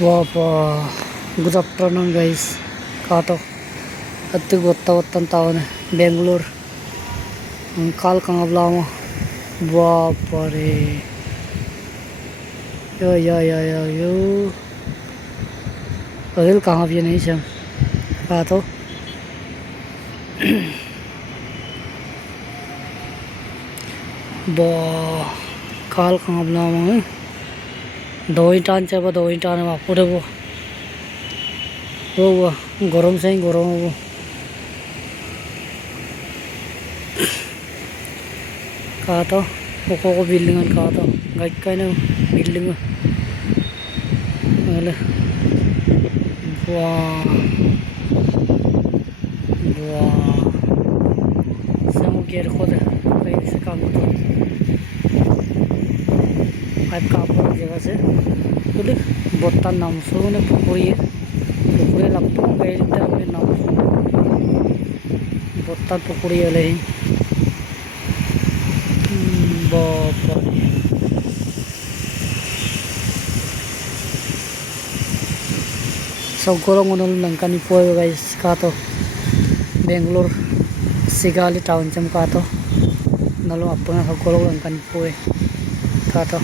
Wapa, good afternoon guys. Kato atti gotta town Bangalore. Kal kangablama. Wapa re. Yo. Adil कहाँ भी नहीं चम कहा तो बा काल कहाँ बना मैं दो ही टान वापुरे वो गरम से ही गरम वो कहा तो को बिल्डिंग कहा तो गाइड का ना बिल्डिंग वाले वाह सब गेर खुद कहीं से काम तो पाइप का जगह से बोले बोत्ता नाम सो ने पुकुरी लगता गए नाम बोत्ता पुकुरी वाले ही बाप सब गोलों लंकानी पोए गाइस का तो बेंगलोर सिगाली टाउन चम का तो नलो अपना सब गोलों लंकानी पोए का तो